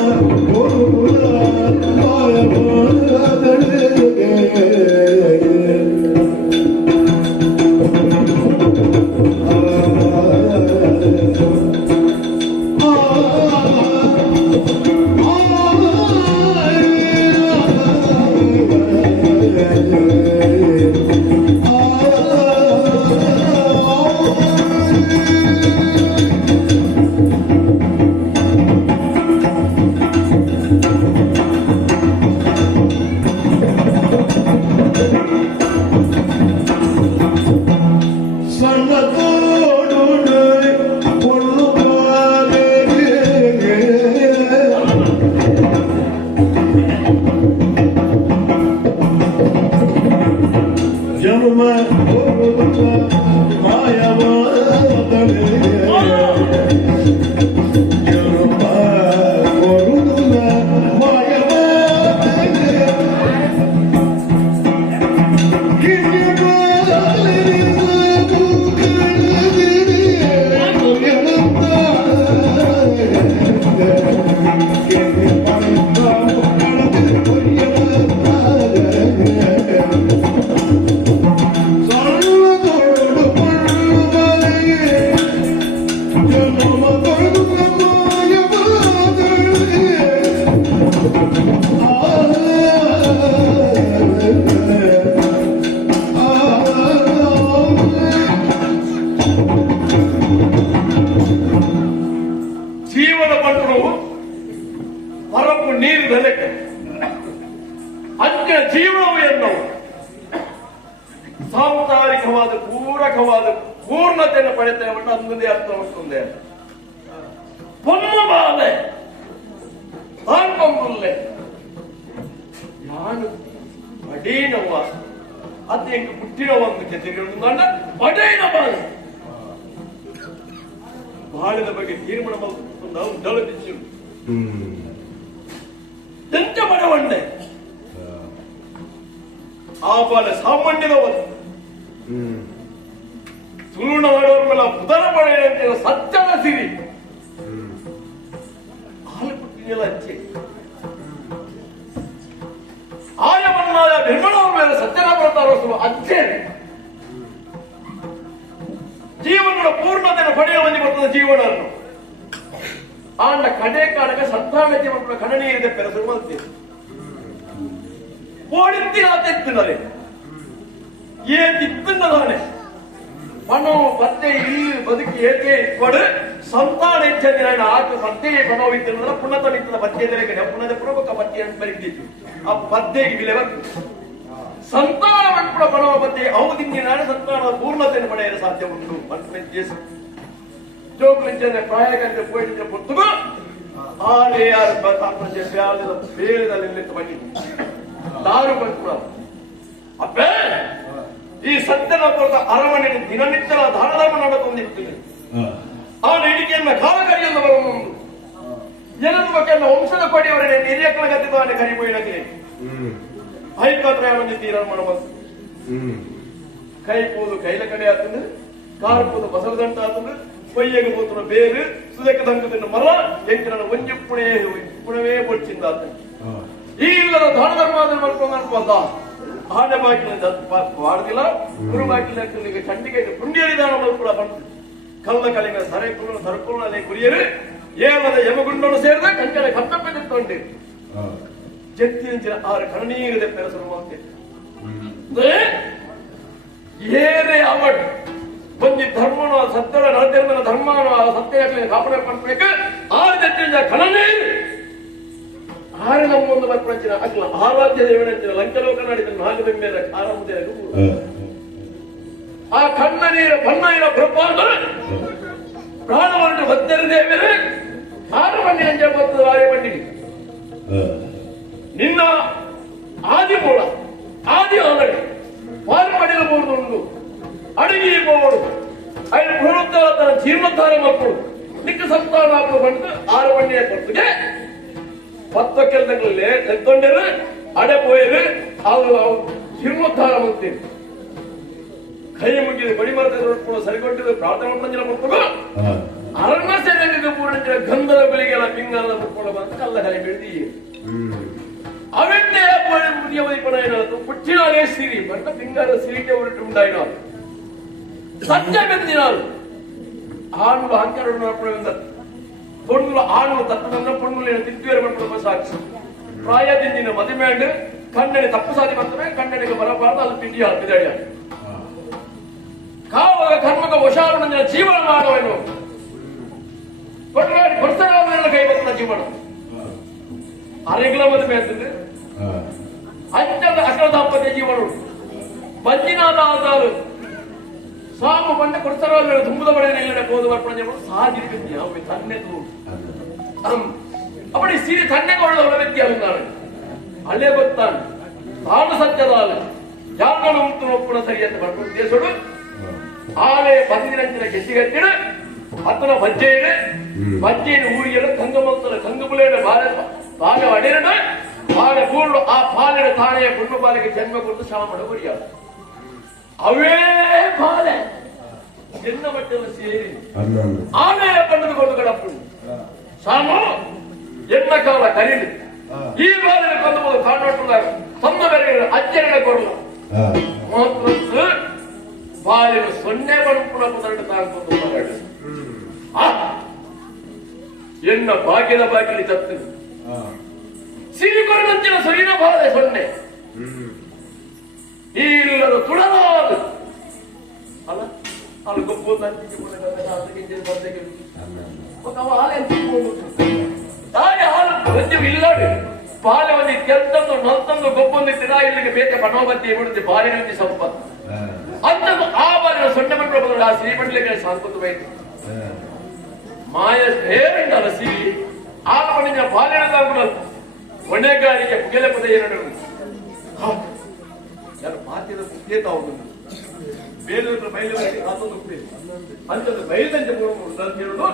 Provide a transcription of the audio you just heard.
love. Yanıma ಸಾಂಸಾರಿಕವಾದ, ಪೂರಕವಾದ ಪೂರ್ಣತೆಯನ್ನು ಪಡೆತೇವೆ ಅಂದೇ ಅರ್ಥ ಬಾಲೆ ತಾನ್ಪಂಬುಲ್ಲೆ ನಾನು ಬಡೇನವ್ವ ಅದು ಎಂಗೆ ಪುಟ್ಟಿನವ ಒಂದು ಕೆತ್ತಿರುವುದಂಡ ಬಡೇನ ಬಾಲೆ ಬಾಳದ ಬಗ್ಗೆ ತೀರ್ಮಾನ ನಾವು ಡಳದಿಚ್ಚು ಎಂತ ಬಡವಣ್ಣೆ ಆ ಬಾಲ ಸಾಮಾನ್ಯದವರು ಸುಳ್ಳು ಮಾಡುವವರ ಉದರ ಉದರ ಅಂತ ಸತ್ಯದ ಸಿರಿ. ಹಾಲು ಕೊಟ್ಟಿದೆಯಲ್ಲ ಅಚ್ಚೆ ಆಯ ಬಣ್ಣ ಬೆಂಗಳೂರು ಮೇಲೆ ಸತ್ಯನ ಬರ್ತಾರೋ ಅಚ್ಚೆ ಜೀವನದ ಪೂರ್ಣತೆಯನ್ನು ಪಡೆಯುವ ಬಂದು ಬರ್ತದೆ ಜೀವನ ಆಂಡ ಕಡೆ ಕಾಡಗ ಸಂತಾನ ಜೀವನ ಕಣನೀರಿದೆ ಪೆರಸುವಂತೆ ಓಡಿತ್ತಿನಾತೆತ್ತಿನರೆ ಏತಿತ್ತಿನದಾನೆ ಮನೋ ಮತ್ತೆ ಇಲ್ಲಿ ಬದುಕಿ ಏಕೆ ಕೊಡು ಸಂತಾನ ಹೆಚ್ಚಂದಿನ ಆಕ ಪತ್ತೆ ಪಣವಿತ್ತಿನ ಪುನಃ ತನಿತ್ತದ ಪದ್ಯದೆಲೆಗೆ ಪುನಃ ಪ್ರಮುಖ ಪದ್ಯ ಅಂತ ಬರೀತಿತ್ತು ಆ ಬೆಲೆ ಬಂತು. ಸಂತಾನ ಕೂಡ ಮನೋ ಪದ್ಯ ಅವಧಿಂದಿನ ಸಂತಾನದ ಪೂರ್ಣತೆಯನ್ನು ಪಡೆಯಲು ಸಾಧ್ಯ ಉಂಟು. ಮತ್ತೆ ಜೋಕುಲಿಂಚನೆ ಪ್ರಾಯಕಂತೆ ಪೋಯಿದ್ರೆ ಪುತ್ತುಗ. ಆಲೆ ಯಾರು ಬ್ಯಾಲದ ಬೇಲದಲ್ಲಿ ನಿಂತು ಬನ್ನಿ ದಾರು ಬಂತು ಅಪ್ಪೇ! ಈ ಸತ್ಯನಪುರದ ಅರಮನೆ ದಿನನಿತ್ಯ ದಾನಧರ್ಮ ನಡೆದುಕೊಂಡಿರುತ್ತದೆ ಆ ನೀಡಿಕೆಯನ್ನ ಕಾಲಕರಿಯನ್ನು ಬರಬಹುದು ಜನದ ಮಕ್ಕಳ ವಂಶದ ಕೊಡಿಯವರೇ ಹಿರಿಯಕ್ಕಳ ಗತಿದಾನೆ ಕರಿಬೋಯಿನಕ್ಕೆ ಐಕತ್ರ ತೀರ ಮಾಡಬಹುದು ಕೈ ಪೂದು ಕೈಲ ಕಡೆ ಆತಂದ್ರೆ ಕಾರ್ ಪೂದು ಬಸಲ ದಂಟ ಆತಂದ್ರೆ ಕೊಯ್ಯಗೆ ಪೂತ್ರ ಬೇರು ಸುದಕ್ಕೆ ದಂಗದಿಂದ ಮರ ಎಂಕನ ಒಂಜಿ ಪುಣೆ ಪುಣವೇ ಬೊಚ್ಚಿಂದ ಆತ ಈ ಇಲ್ಲದ ದಾನ ಆದ್ರೆ ಮಾಡ್ಕೊಂಡು ಅನ್ಕೊಂಡ ಆನೆ ಬಾಗಿಲ ಮಾಡುದಿಲ್ಲ ಗುರು ಬಾಗಿಲ ಚಂಡಿಗೆ ಪುಣ್ಯ ದಾನ ಕೂಡ ಬಂತು. ಕಲ್ಲ ಕಲಿನ ಸರೆ ಕುರುಣ ಗುರಿಯರು ಏನದ ಯಮಗುಂಡನು ಸೇರಿದ ಕಂಕಣ ಕಟ್ಟಪ್ಪೆ ನಿಂತೊಂಡಿ ಜತ್ತಿನ ಆರು ಕರಣೀಯದ ಪೆರಸರುವಂತೆ ಏನೇ ಅವಡ್ ಬಂದಿ ಧರ್ಮನ ಸತ್ಯದ ನಡತಿರ್ಮನ ಆ ಸತ್ಯ ಕಾಪಾಡಬೇಕು ಪಡ್ಬೇಕು ಆರು ಜತ್ತಿನ ಕಣನೇ ನಮ್ಮ ಒಂದು ಬರ್ಪಂಚಿನ ಅಗ್ಲ ಆರಾಧ್ಯ ದೇವನಂಚಿನ ಲಂಕಲೋಕ ನಾಡಿದ ನಾಗಬೆಂಬೇರ ಆರಂಭದ ಆ ಕಣ್ಣ ನೀರ ಬಣ್ಣ ಇರ ಬ್ರಹ್ಮಾಂಡ ಪ್ರಾಣವನ್ನು ಭದ್ರ ದೇವರೇ. ಆರು ಬಣ್ಣಿ ಅಂಜ ಬರ್ತದ ಆರ್ಯ ಬಂಡಿಗೆ ನಿನ್ನ ಆದಿ ಮೂಲ ಆದಿ ಆನಡಿ ಪಾಲು ಪಡೆಯಬಹುದು ಅಡಗಿ ಬೋಡು ಐದು ಪುನರುದ್ಧಾರ ಜೀರ್ಣೋದ್ಧಾರ ಮಕ್ಕಳು ನಿಕ್ಕ ಸಂತಾನ ಬಂದು ಆರು ಬಣ್ಣಿಯ ಕೊಟ್ಟಿಗೆ. பத்து ಕೆಲಸಗಳಲ್ಲಿ ಎತ್ಕೊಂಡಿರ ಅಡೆ ಹೋಯಿರಿ ಅವರು ಜೀರ್ಣೋದ್ಧಾರ ಮಾಡ್ತೀವಿ. ಕೈ ಮುಗಿದು ಬಡಿ ಮಾತಾಡ ಸರಿಗೊಂಡಿದ್ದು ಪ್ರಾರ್ಥನೆ ಮಂಜಲ ಮಾಡ್ಕೊಂಡು ಅರಣ್ಯ ಸೇನೆಯಲ್ಲಿ ಪೂರ್ಣ ಗಂಧದ ಬೆಳಿಗ್ಗೆ ಎಲ್ಲ ಪಿಂಗಾಲ ಮುಟ್ಕೊಳ್ಳುವ ಅಂತ ಕಲ್ಲ ಕಲೆ ಬೆಳೆದಿ ಅವೆಣ್ಣೆ ಪುಣ್ಯ ವೈಪಣ ಏನಾದ್ರು ಪುಚ್ಚಿನಾರೇ ಸಿರಿ ಬಂದ ಪಿಂಗಾರ ಸಿರಿಕೆ ಹೊರಟು ಉಂಟಾಯಿನಾರು ಸಂಜೆ ಬೆಂದಿನ ಆರು ಹನ್ನೆರಡು ನಾಲ್ಕು ಪೊಣ್ಣುಲ ಆಳುವ ತತ್ವದನ್ನ ಪೊಣ್ಣುಲಿನ ತಿದ್ವೇರು ಮಾಡ್ಕೊಳ್ಳುವ ಸಾಕ್ಷಿ ಪ್ರಾಯದಿಂದಿನ ಮದುಮೆಂಡು ಕನ್ನಡಿ ತಪ್ಪು ಸಾಧಿ ಬರ್ತವೆ ಕನ್ನಡಿಗೆ ಬರಬಾರದು ಅದು ಪಿಂಡಿ ಹಾಕಿದೆ ಕಾವಾಗ ಕರ್ಮದ ವಶಾವಣ ಜೀವನ ಮಾಡುವನು ಕೊಟ್ಟರಾಡಿ ಕೊಡ್ತಾರ ಕೈ ಬಂದ ಜೀವನ ಅರೆಗಳ ಮದುವೆ ಅಂತಂದ್ರೆ ಅಂಚದ ಅಕಲ ದಾಂಪತ್ಯ ಜೀವನ ಬಂಜಿನಾದ ಆದಾರು ಸಾಮ ಬಂದ ಕೊಡ್ತಾರ ತುಂಬದ ಬಡ ನೆಲ್ಲ ಬೋಧವರ್ಪಣೆ ಸಾಧಿರಿಕೆ ತನ್ನೆ ತೂರು அப்படி சிறு தன்னை கொள்ள ವ್ಯಕ್ತಿಯಾಗಿದ್ದಾನೆ ಅಲ್ಲೇ ಗೊತ್ತಾನೆ ತಾನು ಸತ್ಯದಾಲ ಯಾಕಲು ಉಂಟು ಒಪ್ಪುನ ಸರಿ ಅಂತ ಬರ್ಕೊಂಡು ದೇಶಡು ಆಲೆ ಪದಿನಂಚಿನ ಗೆಟ್ಟಿಗಟ್ಟಿಡು ಅತನ ಬಜ್ಜೆಯಿಡು ಬಜ್ಜೆಯನ್ನು ಊರಿಯಲು ಕಂಗಮಂತನ ಕಂಗಬುಲೇಡ ಬಾಲ ಬಾಲ ಅಡೆರಡು ಬಾಲ ಕೂಡು ಆ ಪಾಲಿನ ತಾನೆಯ ಪುಣ್ಯ ಬಾಲಿಗೆ ಜನ್ಮ ಕೊಟ್ಟು ಶ್ರಾಮಣ ಬರಿಯಾದ ಅವೇ ಬಾಲೆ ಚಿನ್ನ ಮಟ್ಟದಲ್ಲಿ ಸೇರಿ ಆನೆಯ ಕಣ್ಣದು ಕೊಂಡು ಕಡಪ್ಪು ಸಾಮು ಕಾಲ ಕರೀಲಿ. ಈ ಬಾಲನ ಕೊಂದು ಕಾಣೋಟುದಾಗ ತಮ್ಮ ಬೇರೆ ಅಜ್ಜನ ಕೊಡಲು ಮಾತ್ರ ಬಾಲಿನ ಸೊನ್ನೆ ಬರುಪುಣ ಪುದರಡು ತಾಂಕೊಂಡು ಮರಡು ಆ ಎನ್ನ ಭಾಗ್ಯದ ಬಾಗಿಲಿ ತತ್ತು. ಸಿರಿಕೊರದಂತಿನ ಸರಿನ ಬಾಲೆ ಸೊನ್ನೆ. ಈ ಇಲ್ಲದ ತುಳಲಾದು ಅಲ್ಲ? ಅಲ್ಲಿ ಗೊಬ್ಬು ಬಂದೆಗೆ ఒక ఆలయం ತಾಯಿ ಹಾಲು ಬಂದೆವು ಇಲ್ಲಾಡು ಪಾಲೆ ಒಂದು ಕೆತ್ತಂದು ನಲ್ತಂದು ಗೊಬ್ಬೊಂದು ತಿರಾ ಇಲ್ಲಿಗೆ ಬೇತೆ ಮನೋಬತ್ತಿ ಬಿಡುತ್ತೆ ಬಾಲಿನಲ್ಲಿ ಸಂಪತ್ತು ಅಂತಂದು ಆ ಬಾಲಿನ ಸೊನ್ನೆ ಮಕ್ಕಳು ಬಂದ್ರೆ ಆ ಶ್ರೀಮಂಡಲಿಗೆ ಸಾಂಸ್ಕೃತವಾಯಿತು ಮಾಯ ಬೇರೆಂಡಲ್ಲ ಸಿರಿ ಆ ಪಣಿನ ಬಾಲಿನ ತಾಗುಡಲು ಹೊಣೆಗಾರಿಕೆ ಪುಗೆಲೆ ಪದ ಎರಡು ಯಾರು ಮಾತಿದ ಬೇಲೂರು ಬಯಲು ಅಂತದ್ದು ಬಯಲಂತೆ ಹೇಳುದು